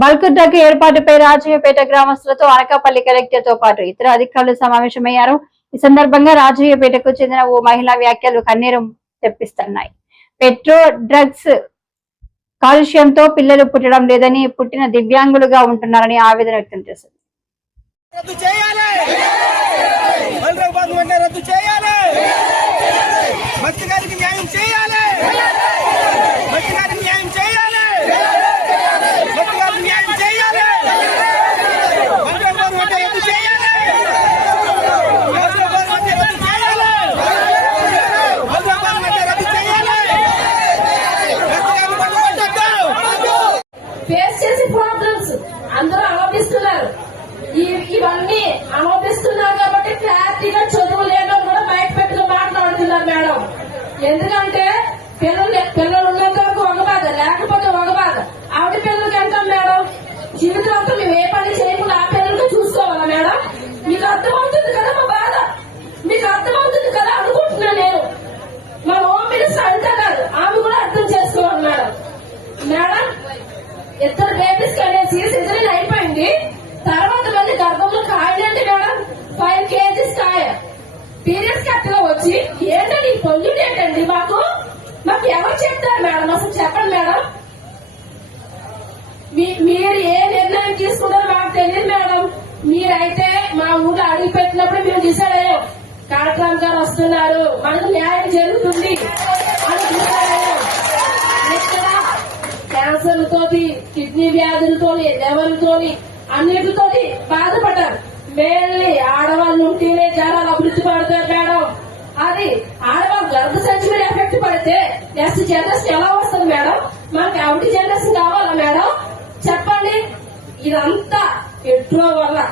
Bulk drug ఏర్పాటుపై రాజయ్యపేట గ్రామస్తులతో అనకాపల్లి కలెక్టర్తో పాటు ఇతర అధికారులు సమావేశమయ్యారు. ఈ సందర్భంగా రాజయ్యపేటకు చెందిన ఓ మహిళా వ్యాఖ్యలు కన్నీరు తెప్పిస్తున్నాయి. పెట్రో డ్రగ్స్ కాలుష్యంతో పిల్లలు పుట్టడం లేదని పుట్టిన దివ్యాంగులుగా ఉంటున్నారని ఆవేదన వ్యక్తం చేశారు రద్దు చేయాలి రద్దు చేయాలి మత్స్య గారికి న్యాయం చేయాలి మత్స్య గారికి న్యాయం చేయాలి మత్స్య గారికి న్యాయం చేయాలి బలరావు బంధు వెంటనే రద్దు చేయాలి బలరావు బంధు వెంటనే రద్దు చేయాలి బలరావు బంధు వెంటనే రద్దు చేయాలి మత్స్య గారికి బంధు పెట్టద్దు ఫేస్ చేసే ప్రాబ్లమ్స్ అందరూ ఆలోపిస్తున్నారు ఇవన్నీ ఆలోపిస్తున్నారు కాబట్టి క్లారిటీగా చదువు లేదని కూడా బయట పెట్టుకుని మాట్లాడుతున్నారు మేడం. ఎందుకంటే ఇద్దరు బేబీస్ కనేసి సిజరీన్ అయిపోయింది. తర్వాత మళ్ళీ గర్భంలో కాయలండి మేడం? ఫైవ్ కేజీస్ కాయ. పీరియడ్స్ కట్టలో వచ్చి ఏంటండి ఈ పొల్యూట్ ఏంటండి మాకు? మాకు ఎవరు చెప్తారు మేడం? అసలు చెప్పండి మేడం. మీ- మీరు ఏ నిర్ణయం తీసుకున్నారో మాకు తెలియదు మేడం. మీరైతే మా ఊళ్ళో అడిగి పెట్టినప్పుడు మేము డిసైడ్ అయ్యాం. కలెక్టర్ గారు వస్తున్నారు. మనకు న్యాయం జరుగుతుంది క్యాన్సర్ తోటి కిడ్నీ వ్యాధులతోని లెవెల్తోని అన్నిటితోటి బాధపడ్డారు. మేల్ని ఆడవాళ్ళు ఉంటేనే చాలా అభివృద్ధి పడతారు మేడం. అది ఆడవాళ్ళు గర్భ సంచి మీద ఎఫెక్ట్ పడితే ఎస్ జనరేషన్ ఎలా వస్తుంది మేడం? మనకి ఆవిడ జనరేషన్ కావాలా మేడం? చెప్పండి. ఇదంతా ఎట్రో వల్ల.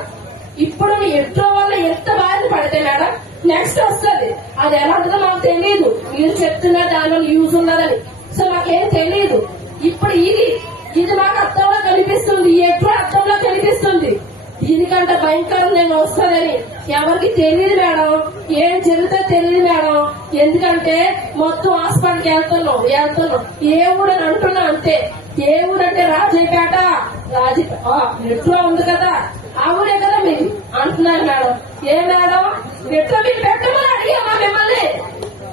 ఇప్పుడు ఎట్రో వల్ల ఎంత బాధ పడితే మేడం? నెక్స్ట్ వస్తుంది. అది ఎలా ఉంటుందో మాకు తెలియదు మీరు చెప్తున్నారు దానివల్ల యూజ్ ఉన్నదని. సో మాకేం తెలియదు ఇప్పుడు ఇది ఇది మాకు అర్థంలో కనిపిస్తుంది ఎప్పుడు అర్థంలో కనిపిస్తుంది? దీనికంటే భయంకరం నేను వస్తుందని ఎవరికి తెలియదు మేడం. ఏం జరుగుతుందో తెలియదు మేడం. ఎందుకంటే మొత్తం హాస్పిటల్కి వెళ్తున్నాం వెళ్తున్నాం. ఏ ఊరు అని అంటున్నా అంతే. ఏ ఊరు అంటే రాజేపేట. రాజీ మెట్రో ఉంది కదా. ఆ ఊరే కదా మీరు అంటున్నారు మేడం. ఏ మేడం? మెట్రో మీరు పెట్టమని అడిగామా మిమ్మల్ని?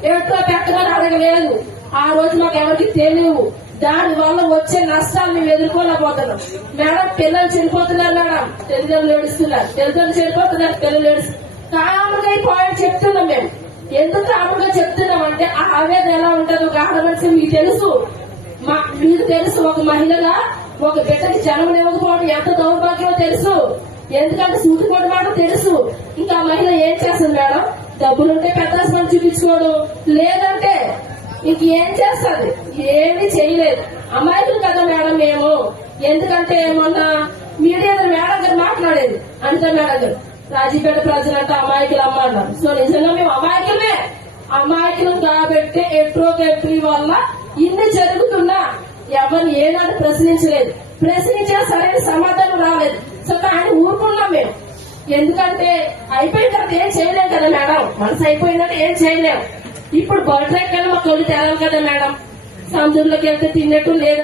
ఎట్లా పెట్టమని అడగలేదు. ఆ రోజు మాకు ఎవరికి తెలియవు. దాని వల్ల వచ్చే నష్టాలు మేము ఎదుర్కోలేకపోతున్నాం. మేడం పిల్లలు చనిపోతున్నారు మేడం. తల్లిదండ్రులు ఏడుస్తున్నారు. తల్లిదండ్రులు చనిపోతున్నారు పిల్లలు ఏడుస్తున్నారు కాముగా ఈ పాయింట్ చెప్తున్నాం మేము. ఎందుకు కామన్గా చెప్తున్నాం అంటే ఆ ఆవేదన ఎలా ఉంటుందో ఒక ఆడమనిషి మీకు తెలుసు. మా మీకు తెలుసు ఒక మహిళగా ఒక బిడ్డకి జన్మనివ్వకపోవడం ఎంత దౌర్భాగ్యమో తెలుసు. ఎందుకంటే సూటిపోటు మాట తెలుసు. ఇంకా ఆ మహిళ ఏం చేస్తుంది మేడం? డబ్బులుంటే పెద్ద చూపించుకోవడం లేదంటే ఇంకేం చేస్తుంది? ఏమీ చేయలేదు. అమాయకులు కదా మేడం మేము. ఎందుకంటే మొన్న మీడియా మేడం గారు మాట్లాడేది. అంత మేడం గారు రాజీపేట ప్రజలంటే అమాయకులు అమ్మ అన్నారు. సో నిజంగా మేము అమాయకులమే. అమాయకులు కాబట్టి ఎట్రో వల్ల ఇన్ని జరుగుతున్నా ఎవరిని ఏనాడు ప్రశ్నించలేదు. ప్రశ్నించిన సరైన సమాధానం రాలేదు. సో కానీ ఊరుకున్నాం మేము. ఎందుకంటే అయిపోయిన తర్వాత ఏం చేయలేం కదా మేడం. మనసు అయిపోయిందంటే ఏం చేయలేం. ఇప్పుడు బర్త్డే కన్నా మా తొలి తేలాలి కదా మేడం. సముద్రంలోకి వెళ్తే తిన్నట్టు లేదు.